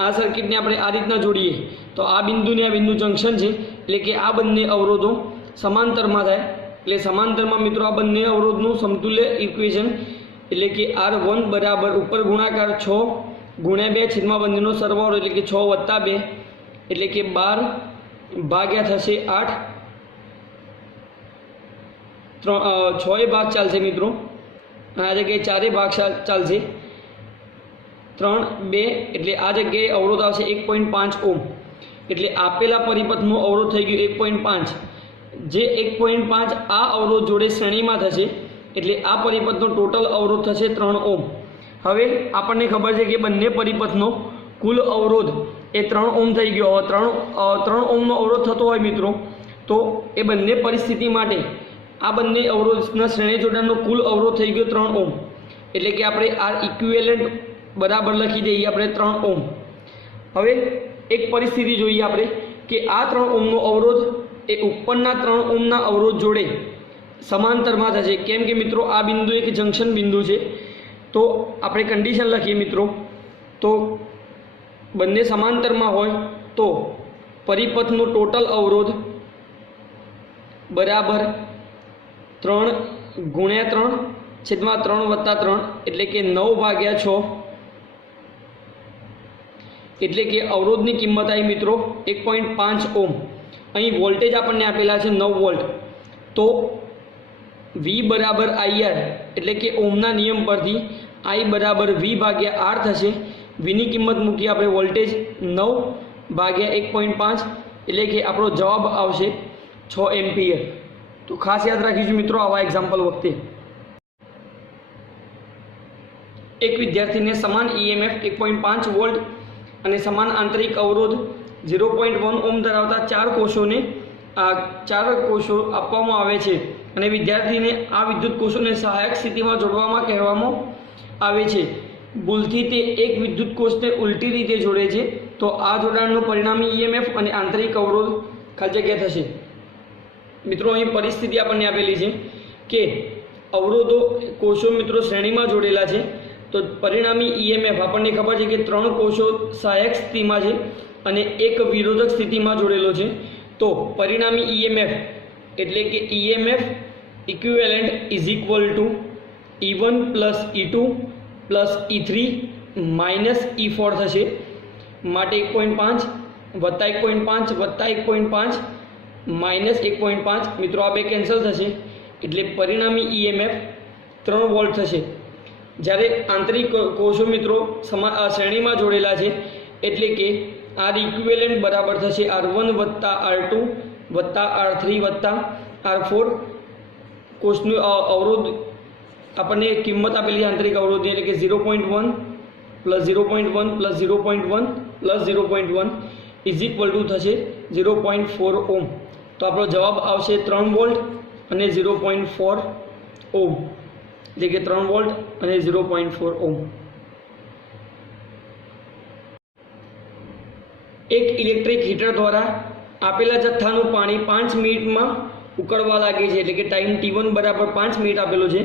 આ સર્કિટને આપણે આ રીતના જોડીએ તો આ બિંદુને આ બિંદુ જંકશન છે, એટલે કે આ બંને અવરોધો સમાંતરમાં થાય. એટલે સમાંતરમાં મિત્રો આ બંને અવરોધનું સમતુલ્ય ઇક્વેશન એટલે કે R1 બરાબર ઉપર ગુણાકાર 6 ગુણ્યા 2 છેદમાં બંનેનો સરવાળો એટલે કે 6 વત્તા 2 એટલે કે 12 ભાગ્યા થશે 8. 6 ભાગ ચાલશે મિત્રો, આ જગ્યાએ 4 ભાગ ચાલશે. 3 2 એટલે આ જગ્યાએ અવરોધ આવશે 1.5 ઓમ. એટલે આપેલા પરિપથનો અવરોધ થઈ ગયો 1.5, જે 1.5 આ અવરોધ જોડે શ્રેણીમાં થશે, એટલે આ પરિપથનો ટોટલ અવરોધ થશે 3 ઓમ. હવે આપણને ખબર છે કે બંને પરિપથનો કુલ અવરોધ એ 3 ઓમ થઈ ગયો. 3 ઓમનો અવરોધ થતો હોય મિત્રો તો એ બંને પરિસ્થિતિ માટે આ બંને અવરોધના શ્રેણી જોડાણનો કુલ અવરોધ થઈ ગયો 3 ઓમ. એટલે કે આપણે આ ઇક્વિવેલન્ટ બરાબર લખી દઈએ આપણે 3 ઓમ. હવે એક પરિસ્થિતિ જોઈએ આપણે કે આ 3 ઓમનો અવરોધ એ ઉપરના 3 ઓમના અવરોધ જોડે સમાંતરમાં થશે. કેમ કે મિત્રો આ બિંદુ એક જંકશન બિંદુ છે. તો આપણે કન્ડિશન લખીએ મિત્રો, તો બંને સમાંતરમાં હોય તો પરિપથનો ટોટલ અવરોધ બરાબર 3 ગુણ્યા 3 છેદમાં 3 વત્તા 3 એટલે કે 9 ભાગ્યા 6, એટલે કે અવરોધની કિંમત આવી મિત્રો 1.5 ઓમ. અહીં વોલ્ટેજ આપણને આપેલા છે 9 વોલ્ટ. તો V બરાબર IR એટલે કે ઓમના નિયમ પરથી I બરાબર V ભાગ્યા R થશે. Vની કિંમત મૂકી આપણે વોલ્ટેજ 9 ભાગ્યા 1.5 એટલે કે આપણો જવાબ આવશે 6 એમ્પિયર. તો ખાસ યાદ રાખીશું મિત્રો આવા એક્ઝામ્પલ વખતે. એક વિદ્યાર્થીને સમાન EMF 1.5 વોલ્ટ અને સમાન આંતરિક અવરોધ 0.1 ઓમ ધરાવતા 4 કોષો આપવામાં આવે છે અને વિદ્યાર્થીને આ વિદ્યુત કોષોને સહાયક સ્થિતિમાં જોડવામાં કહેવામાં આવે છે. ભૂલથી તે એક વિદ્યુત કોષને ઉલટી રીતે જોડે છે તો આ જોડાણનું પરિણામી EMF અને આંતરિક અવરોધ ખાલી જગ્યા થશે. મિત્રો અહીં પરિસ્થિતિ આપણને આપેલી છે કે અવરોધો કોષો મિત્રો શ્રેણીમાં જોડેલા છે, તો પરિણામી EMF આપણને ખબર છે કે 3 કોષો સહાયક સ્થિતિમાં છે અને એક વિરોધક સ્થિતિમાં જોડેલો છે. તો પરિણામી EMF એટલે કે EMF equivalent is equal to E1 plus E2 plus E3 minus E4 થશે. માટે 1.5 વત્તા 1.5 વત્તા 1.5 માઇનસ 1.5 મિત્રો આ બે કેન્સલ થશે, એટલે પરિણામી EMF 3 વોલ્ટ થશે. જ્યારે આંતરિક કોષો મિત્રો શ્રેણીમાં જોડેલા છે એટલે કે આર ઇક્વિવેલન્ટ બરાબર થશે R1 વત્તા R2 વત્તા R3 વત્તા R4 કોષનું અવરોધ આપણને કિંમત આપેલી આંતરિક અવરોધની એટલે કે 0.1 plus 0.1 plus 0.1 plus 0.1 is equal to થશે 0.4 ઓમ। તો આપણો જવાબ આવશે 3 વોલ્ટ અને 0.4 ઓમ, એટલે કે 3 વોલ્ટ અને 0.4 ઓમ। એક ઇલેક્ટ્રિક હીટર દ્વારા આપેલા જથ્થાનું પાણી 5 મિનિટમાં ઉકળવા લાગે છે, એટલે કે ટાઈમ T1 બરાબર 5 મિનિટ આપેલો છે।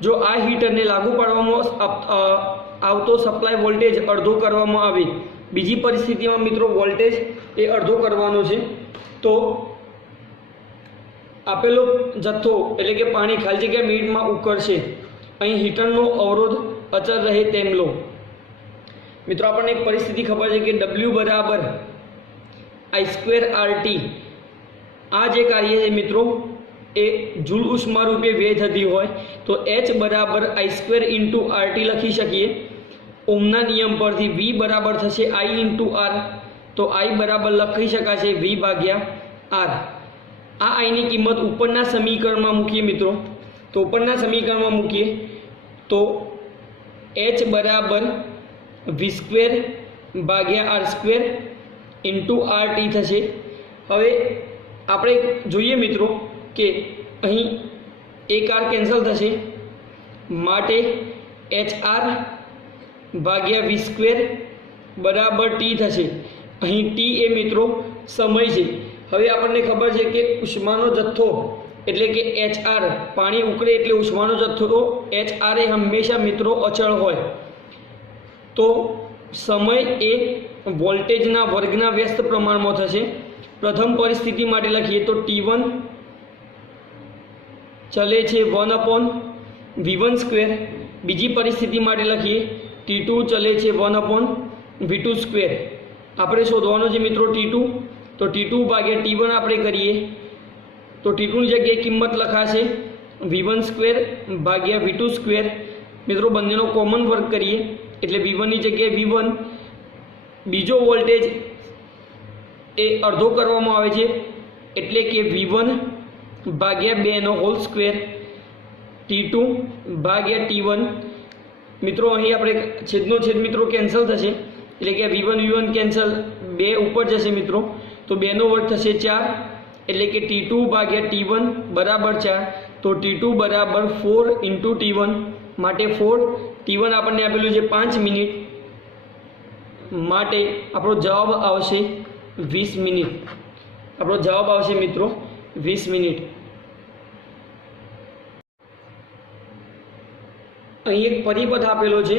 જો આ હીટરને લાગુ પાડવામાં આવતો સપ્લાય વોલ્ટેજ અડધો કરવામાં આવે, બીજી પરિસ્થિતિમાં મિત્રો વોલ્ટેજ એ અડધો કરવાનો છે, તો આપેલો જથ્થો એટલે કે પાણી ખાલી જગ્યા મિનિટમાં ઉકળશે। અહીં હીટરનો અવરોધ અચળ રહે તેમ લો। મિત્રો આપણને એક પરિસ્થિતિ ખબર છે કે W બરાબર I²RT, આ જે કાર્ય છે મિત્રો એ જૂલ ઉષ્મા રૂપે વ્યય થતી હોય તો H બરાબર I² ઇન્ટુ RT લખી શકીએ। ઓમના નિયમ પરથી V બરાબર થશે I ઇન્ટુ R, તો I બરાબર લખી શકાશે V ભાગ્યા R। આ આઈની કિંમત ઉપરના સમીકરણમાં મૂકીએ મિત્રો, તો ઉપરના સમીકરણમાં મૂકીએ તો H બરાબર V² ભાગ્યા R² ઇન્ટુ RT થશે। હવે આપણે જોઈએ મિત્રો કે અહીં એક R કેન્સલ થશે, માટે HR ભાગ્યા V² બરાબર T થશે। અહીં T એ મિત્રો સમય છે। હવે આપણને ખબર છે કે ઉષ્માનો જથ્થો એટલે કે HR, પાણી ઉકળે એટલે ઉષ્માનો જથ્થો HR એ હંમેશા મિત્રો અચળ હોય, તો સમય એ વોલ્ટેજના વર્ગના વ્યસ્ત પ્રમાણમાં થશે। પ્રથમ પરિસ્થિતિ માટે લખીએ તો T1 ચલે છે 1/V1²। બીજી પરિસ્થિતિ માટે લખીએ T2 ચલે છે 1/V2²। આપણે શોધવાનો છે મિત્રો T2, તો T2 ભાગ્યા T1 આપણે કરીએ તો T2 ની જગ્યાએ કિંમત લખાશે V1² ભાગ્યા V2²। મિત્રો બંનેનો કોમન વર્ગ કરીએ એટલે V1 ની જગ્યાએ V1, બીજો વોલ્ટેજ એ અડધો કરવામાં આવે છે એટલે કે V1 ભાગ્યા 2² T2 ભાગ્યા T1। મિત્રો અહીં આપણે છેદનો છેદ મિત્રો કેન્સલ થશે, એટલે કે V1 કેન્સલ, 2 ઉપર જશે મિત્રો, તો 2નો વર્ગ થશે 4, એટલે કે T2 ભાગ્યા T1 બરાબર 4, તો T2 બરાબર 4 ઇન્ટુ T1, માટે 4, T1 આપણને આપેલું છે 5 મિનિટ, માટે આપણો જવાબ આવશે 20 મિનિટ। આપણો જવાબ આવશે મિત્રો 20 મિનિટ। અહીં એક પરિપથ આપેલો છે,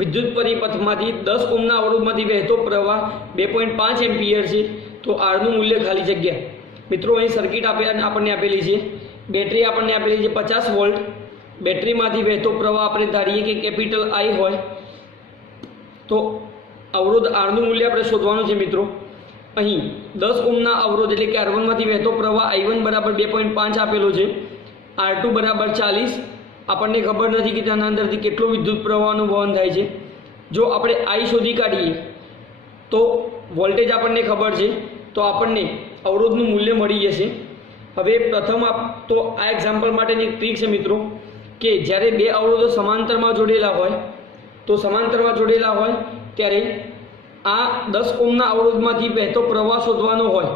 વિદ્યુત પરિપથમાંથી 10 ઓહ્મના અવરોધમાંથી વહેતો પ્રવાહ 2.5 એમ્પિયર છે, તો આરનું મૂલ્ય ખાલી જગ્યા। મિત્રો અહીં સર્કિટ આપણને આપેલી છે, બેટરી આપણને આપેલી છે 50 વોલ્ટ, બેટરીમાંથી વહેતો પ્રવાહ આપણે ધારીએ કે કેપિટલ I હોય, તો અવરોધ આરનું મૂલ્ય આપણે શોધવાનું છે મિત્રો। અહીં 10 ઓહ્મના અવરોધ એટલે કે R1 માંથી વહેતો પ્રવાહ I1 બરાબર 2.5 આપેલો છે, R2 બરાબર 40, આપણને ખબર નથી કે તેના અંદરથી કેટલો વિદ્યુત પ્રવાહનું વહન થાય છે। જો આપણે I શોધી કાઢીએ તો વોલ્ટેજ આપણને ખબર છે, તો આપણને અવરોધનું મૂલ્ય મળી જશે। હવે પ્રથમ તો આ એક્ઝામ્પલ માટેની એક ટ્રીક છે મિત્રો કે જ્યારે બે અવરોધો સમાંતરમાં જોડેલા હોય, તો સમાંતરમાં જોડેલા હોય ત્યારે આ 10 ઓહ્મના અવરોધમાંથી વહેતો પ્રવાહ શોધવાનો હોય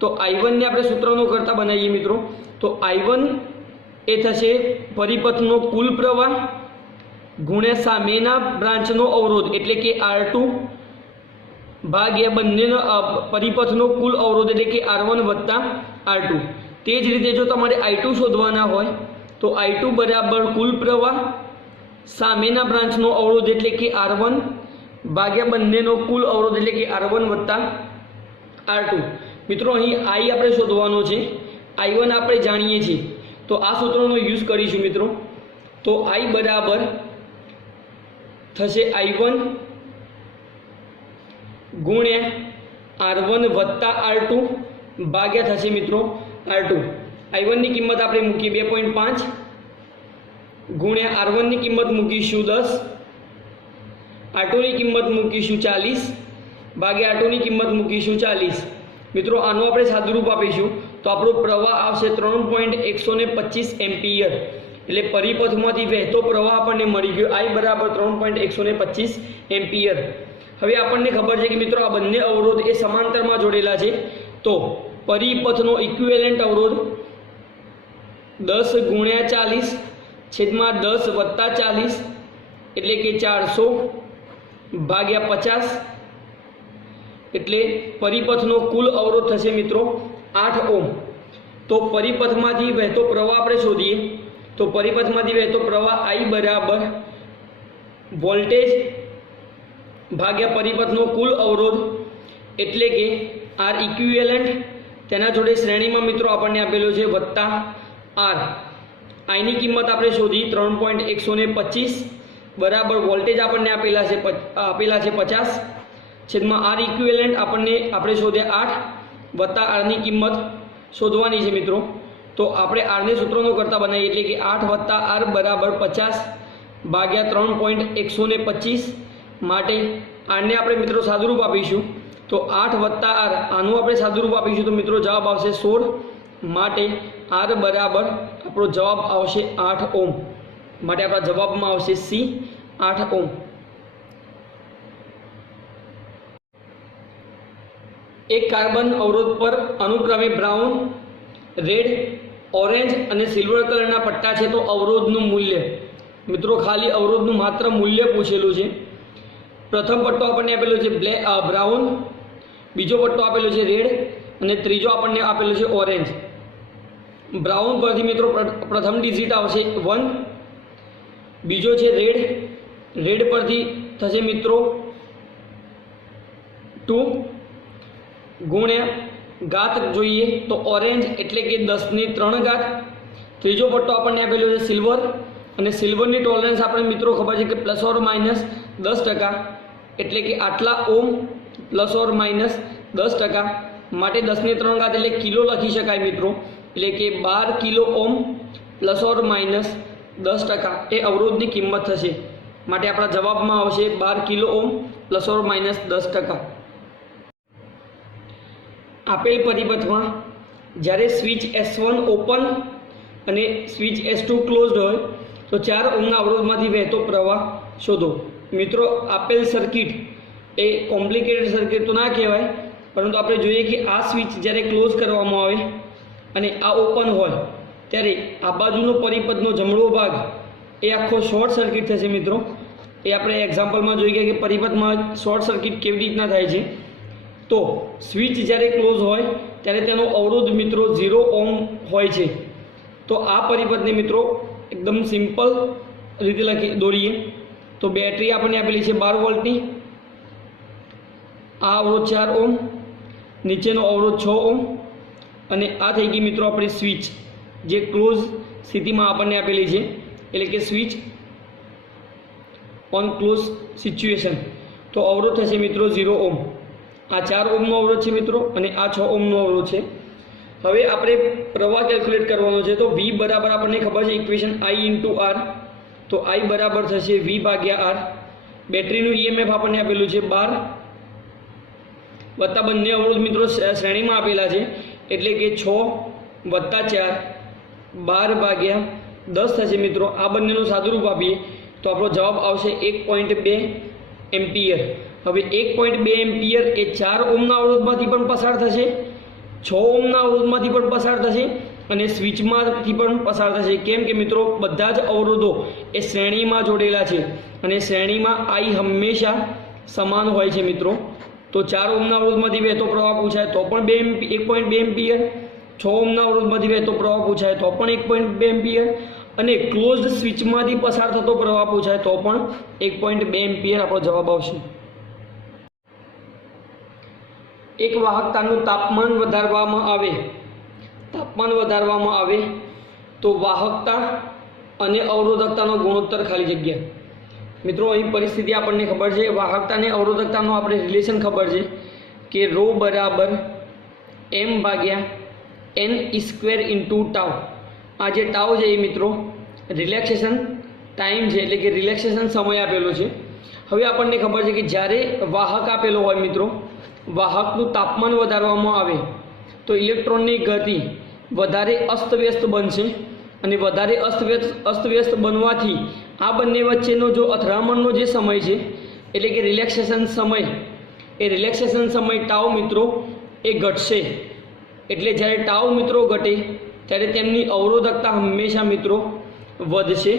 તો I1 ને આપણે સૂત્રનો કરતા બનાવીએ મિત્રો, તો I1 એ થશે પરિપથનો કુલ પ્રવાહ ગુણ્યા સામેના બ્રાન્ચનો અવરોધ એટલે કે R2 ભાગ્યા બંનેનો પરિપથનો કુલ અવરોધ એટલે કે R1 વત્તા R2। તે જ રીતે જો તમારે I2 શોધવાના હોય તો I2 બરાબર કુલ પ્રવાહ સામેના બ્રાન્ચનો અવરોધ એટલે કે R1 ભાગ્યા બંનેનો કુલ અવરોધ એટલે કે R1 વત્તા R2। મિત્રો અહીં I આપણે શોધવાનો છે, I1 આપણે જાણીએ છીએ, તો આ સૂત્રનો યુઝ કરીશું મિત્રો। તો I બરાબર થશે I1 ગુણ્યા R1 વત્તા R2 ભાગ્યા થશે મિત્રો R2। I1 ની કિંમત આપણે મૂકીએ 2.5 ગુણ્યા R1 ની કિંમત મૂકીશું 10, R2 ની કિંમત મૂકીશું 40, ભાગ્યા R2 ની કિંમત મૂકીશું 40। મિત્રો આનું આપણે સાદુરૂપ આપીશું તો આપણો પ્રવાહ આવશે 3.125 એમ્પિયર। એટલે પરિપથમાંથી વહેતો પ્રવાહ આપણને મળી ગયો I બરાબર 3.125 એમ્પિયર। હવે આપણને ખબર છે કે મિત્રો આ બંને અવરોધ એ સમાંતરમાં જોડેલા છે, તો પરિપથનો ઇક્વિવેલન્ટ અવરોધ 10 ગુણ્યા 40 છેદમાં 10 વત્તા 40 એટલે કે 400 ભાગ્યા 50 એટલે પરિપથનો કુલ અવરોધ થશે મિત્રો 8 ઓમ। તો પરિપથમાંથી વહેતો પ્રવાહ આપણે શોધીએ તો પરિપથમાંથી વહેતો પ્રવાહ I બરાબર વોલ્ટેજ ભાગ્યા પરિપથનો કુલ અવરોધ એટલે કે R ઇક્વિવેલન્ટ તેના જોડે શ્રેણીમાં મિત્રો આપણને આપેલો છે વત્તા R। I ની કિંમત આપણે શોધી 3.125 બરાબર વોલ્ટેજ આપણને આપેલા છે 50 છેદમાં R ઇક્વિવેલન્ટ આપણે શોધ્યા 8 વત્તા R ની કિંમત શોધવાની છે મિત્રો। તો આપણે R ને સૂત્રનો કરતા બનાવીએ એટલે કે 8 વત્તા R બરાબર 50 ભાગ્યા 3.125 માટે R ને આપણે મિત્રો સાદુરૂપ આપીશું તો 8 વત્તા R આનું આપણે સાદુરૂપ આપીશું તો મિત્રો જવાબ આવશે 16 માટે R બરાબર આપણો જવાબ આવશે 8 ઓમ। માટે આપણા જવાબમાં આવશે C 8 ઓમ। એક કાર્બન અવરોધ પર અનુક્રમે બ્રાઉન, રેડ, ઓરેન્જ અને સિલ્વર કલરના પટ્ટા છે, તો અવરોધનું મૂલ્ય મિત્રો ખાલી અવરોધનું માત્ર મૂલ્ય પૂછેલું છે। પ્રથમ પટ્ટો આપણને આપેલો છે બ્રાઉન, બીજો પટ્ટો આપેલો છે રેડ અને ત્રીજો આપણને આપેલો છે ઓરેન્જ। બ્રાઉન પરથી મિત્રો પ્રથમ ડિજિટ આવશે 1, બીજો છે રેડ પરથી થશે મિત્રો 2 ગુણ્યા ઘાત જોઈએ તો ઓરેન્જ એટલે કે 10⁻³ ત્રીજો પટ્ટો આપણને આપેલો છે સિલ્વર અને સિલ્વરની ટોલરન્સ આપણે મિત્રો ખબર છે કે ±10% એટલે કે આટલા ઓમ ±10% માટે 10⁻³ એટલે કિલો લખી શકાય મિત્રો, એટલે કે 12 કિલો ઓમ ±10% એ અવરોધની કિંમત થશે। માટે આપણા જવાબમાં આવશે 12 કિલો ઓમ ±10%। આપેલ પરિપથમાં જ્યારે સ્વિચ S1 ઓપન અને સ્વિચ S2 ક્લોઝડ હોય તો 4 ઓમના અવરોધમાંથી વહેતો પ્રવાહ શોધો। મિત્રો આપેલ સર્કિટ એ કોમ્પ્લિકેટેડ સર્કિટ તો ના કહેવાય, પરંતુ આપણે જોઈએ કે આ સ્વિચ જ્યારે ક્લોઝ કરવામાં આવે અને આ ઓપન હોય ત્યારે આ બાજુનો પરિપથનો જમણો ભાગ એ આખો શોર્ટ સર્કિટ થશે મિત્રો। એ આપણે એક્ઝામ્પલમાં જોઈ ગયા કે પરિપથમાં શોર્ટ સર્કિટ કેવી રીતના થાય છે। તો સ્વિચ જ્યારે ક્લોઝ હોય ત્યારે તેનો અવરોધ મિત્રો 0 ઓમ હોય છે। તો આ પરિપથને મિત્રો એકદમ સિમ્પલ રીતે દોરીએ તો બેટરી આપણને આપેલી છે 12 વોલ્ટની, આ અવરોધ 4 ઓમ, નીચેનો અવરોધ 6 ઓમ અને આ થઈ ગઈ મિત્રો આપણી સ્વિચ જે ક્લોઝ સ્થિતિમાં આપણને આપેલી છે, એટલે કે સ્વિચ ઓન ક્લોઝ સિચ્યુએશન। તો અવરોધ થશે મિત્રો 0 ઓમ। આ 4 ઓમનો અવરોધ છે મિત્રો અને આ 6 ઓમનો અવરોધ છે। હવે આપણે પ્રવાહ કેલ્ક્યુલેટ કરવાનો છે તો V બરાબર આપણને ખબર છે ઇક્વેશન I × R, તો I બરાબર થશે V ભાગ્યા R। બેટરીનું EMF આપણને આપેલું છે 12 વત્તા બંને અવરોધ મિત્રો શ્રેણીમાં આપેલા છે એટલે કે 6 વત્તા 4 12 ભાગ્યા 10 થશે મિત્રો। આ બંનેનું સાદુરૂપ આપીએ તો આપણો જવાબ આવશે 1.2 એમ્પિયર। હવે 1.2 એમ્પિયર એ 4 ઓમના અવરોધમાંથી પણ પસાર થશે, 6 ઓમના અવરોધમાંથી પણ પસાર થશે અને સ્વિચમાંથી પણ પસાર થશે। કેમ કે મિત્રો બધા જ અવરોધો એ શ્રેણીમાં જોડેલા છે અને શ્રેણીમાં I હંમેશા સમાન હોય છે મિત્રો। તો 4 ઓમના અવરોધમાંથી વહેતો પ્રવાહ પૂછાય તો પણ 1.2 એમ્પિયર, 6 ઓમના અવરોધમાંથી વહેતો પ્રવાહ પૂછાય તો પણ 1.2 એમ્પિયર અને ક્લોઝડ સ્વિચમાંથી પસાર થતો પ્રવાહ પૂછાય તો પણ 1.2 એમ્પિયર આપણો જવાબ આવશે। એક વાહકતાનું તાપમાન વધારવામાં આવે તો વાહકતા અને અવરોધકતાનો ગુણોત્તર ખાલી જગ્યા। મિત્રો અહીં પરિસ્થિતિ આપણને ખબર છે, વાહકતા અને અવરોધકતાનો આપણે રિલેશન ખબર છે કે ρ બરાબર m/n² × ટાઉ। આ જે ટાઉ છે એ મિત્રો રિલેક્સેશન ટાઈમ છે, એટલે કે રિલેક્સેશન સમય આપેલો છે। હવે આપણને ખબર છે કે જ્યારે વાહક આપેલો હોય મિત્રો, વાહકનું તાપમાન વધારવામાં આવે તો ઇલેક્ટ્રોનની ગતિ વધારે અસ્તવ્યસ્ત બનશે અને વધારે અસ્તવ્યસ્ત બનવાથી આ બંને વચ્ચેનો જો અથડામણનો જે સમય છે એટલે કે રિલેક્સેશન સમય, એ રિલેક્સેશન સમય ટાઉ મિત્રો એ ઘટશે. એટલે જ્યારે ટાઉ મિત્રો ઘટે ત્યારે તેમની અવરોધકતા હંમેશા મિત્રો વધશે.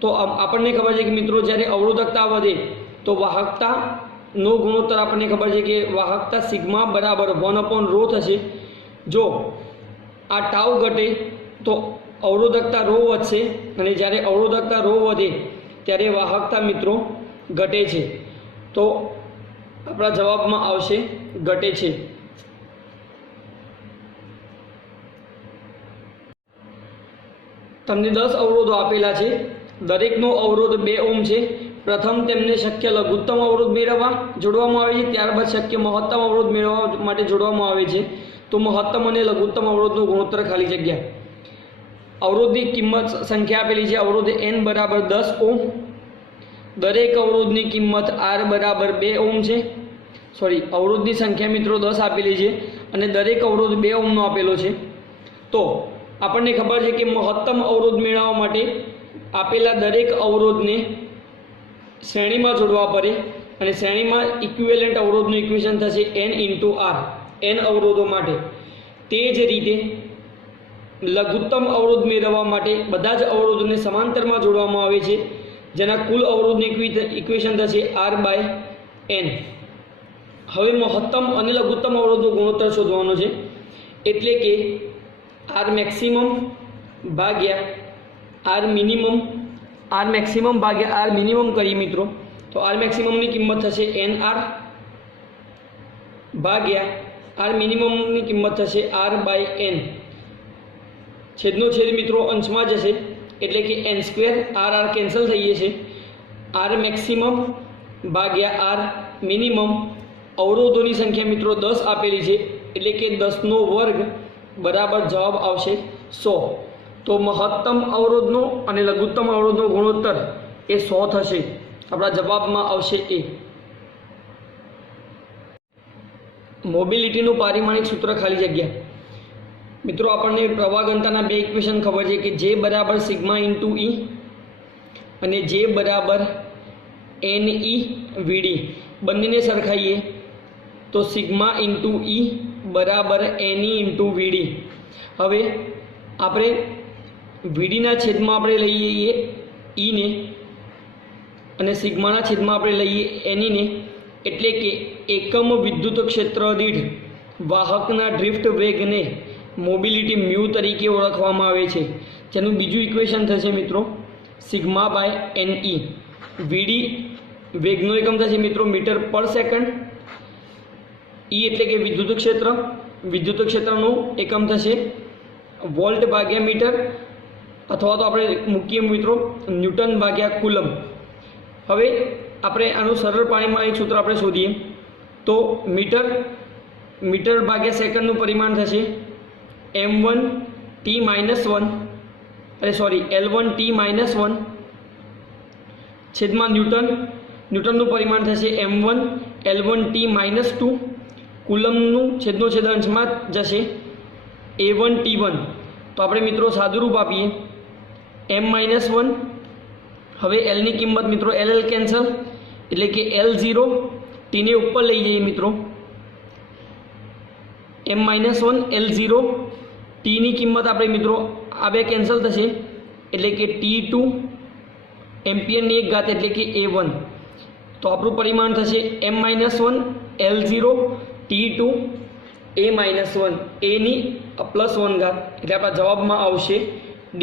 તો આપણને ખબર છે કે મિત્રો જ્યારે અવરોધકતા વધે તો વાહકતાનો ગુણોત્તર આપણને ખબર છે કે વાહકતા સિગ્મા બરાબર 1/ρ થશે. જો આ ટાઉ ઘટે તો અવરોધકતા ρ વધશે અને જ્યારે અવરોધકતા ρ વધે ત્યારે વાહકતા મિત્રો ઘટે છે. તો આપણા જવાબમાં આવશે ઘટે છે. તમને 10 અવરોધો આપેલા છે, દરેકનો અવરોધ 2 ઓહ્મ છે. પ્રથમ તેમને શક્ય લઘુત્તમ અવરોધ મેળવવા જોડવામાં આવે છે, ત્યારબાદ શક્ય મહત્તમ અવરોધ મેળવવા માટે જોડવામાં આવે છે. તો મહત્તમ અને લઘુત્તમ અવરોધનો ગુણોત્તર ખાલી જગ્યા. અવરોધની કિંમત સંખ્યા આપેલી છે, અવરોધ n બરાબર 10 ઓહ્મ. દરેક અવરોધની કિંમત r બરાબર 2 ઓહ્મ છે. અવરોધની સંખ્યા મિત્રો 10 આપેલી છે અને દરેક અવરોધ 2 ઓહ્મનો આપેલો છે. તો આપણને ખબર છે કે મહત્તમ અવરોધ મેળવવા માટે આપેલા દરેક અવરોધને શ્રેણીમાં જોડવા પડે અને શ્રેણીમાં ઇક્વિવેલન્ટ અવરોધનું ઇક્વેશન થશે n × r, n અવરોધો માટે. તે જ રીતે લઘુત્તમ અવરોધ મેળવવા માટે બધા જ અવરોધોને સમાંતરમાં જોડવામાં આવે છે, જેના કુલ અવરોધનું ઇક્વેશન થશે r/n. હવે મહત્તમ અને લઘુત્તમ અવરોધનો ગુણોત્તર શોધવાનો છે, એટલે કે r મેક્સિમમ ભાગ્યા r મિનિમમ કરીએ મિત્રો તો r મેક્સિમમની કિંમત થશે nr ભાગ્યા r મિનિમમની કિંમત થશે r/n. છેદનો છેદ મિત્રો અંશમાં જશે એટલે કે n² r કેન્સલ થઈ જશે. r મેક્સિમમ ભાગ્યા r મિનિમમ, અવરોધોની સંખ્યા મિત્રો 10 આપેલી છે એટલે કે 10નો વર્ગ બરાબર જવાબ આવશે 100. તો મહત્તમ અવરોધનો અને લઘુત્તમ અવરોધનો ગુણોત્તર એ 100 થશે. આપણા જવાબમાં આવશે એ. મોબિલિટીનું પારિમાણિક સૂત્ર ખાલી જગ્યા. મિત્રો આપણને પ્રવાહ ઘનતાના 2 ઇક્વેશન ખબર છે કે J બરાબર સિગ્મા ઇન્ટુ E અને J બરાબર NE VD. બંનેને સરખાઈએ તો સિગ્મા ઇન્ટુ E બરાબર NE ઇન્ટુ VD. હવે આપણે VDના છેદમાં આપણે લઈએ E ને અને સિગ્માના છેદમાં આપણે લઈએ NE ને, એટલે કે એકમ વિદ્યુત ક્ષેત્ર દીઠ વાહકના ડ્રિફ્ટ વેગને મોબિલિટી મ્યુ તરીકે ઓળખવામાં આવે છે, જેનું બીજું ઇક્વેશન થશે મિત્રો સિગ્મા/NE. VD વેગનો એકમ થશે મિત્રો મીટર પર સેકન્ડ. E એટલે કે વિદ્યુત ક્ષેત્રનું એકમ થશે વોલ્ટ ભાગ્યા મીટર, અથવા તો આપણે મૂકીએ મિત્રો ન્યૂટન ભાગ્યા કુલમ. હવે આપણે આનું સરળ પારિમાણિક સૂત્ર આપણે શોધીએ તો મીટર ભાગ્યા સેકન્ડનું પરિમાણ થશે L1t-1 છેદમાં ન્યૂટનનું પરિમાણ થશે M1 L1t-2. કુલમનું છેદનો છેદ અંશમાં જશે A1t1. તો આપણે મિત્રો સાદુરૂપ આપીએ M-1. હવે Lની કિંમત મિત્રો LL કેન્સલ એટલે કે L0, Tને ઉપર લઈ જઈએ મિત્રો M-1 L0, Tની કિંમત આપણે મિત્રો આ બે કેન્સલ થશે એટલે કે T2 એમ્પિયરની 1 ઘાત એટલે કે A1. તો આપણું પરિમાણ થશે M-1 L0 T2 A-1, A ની +1 ઘાત એટલે આપણા જવાબમાં આવશે D.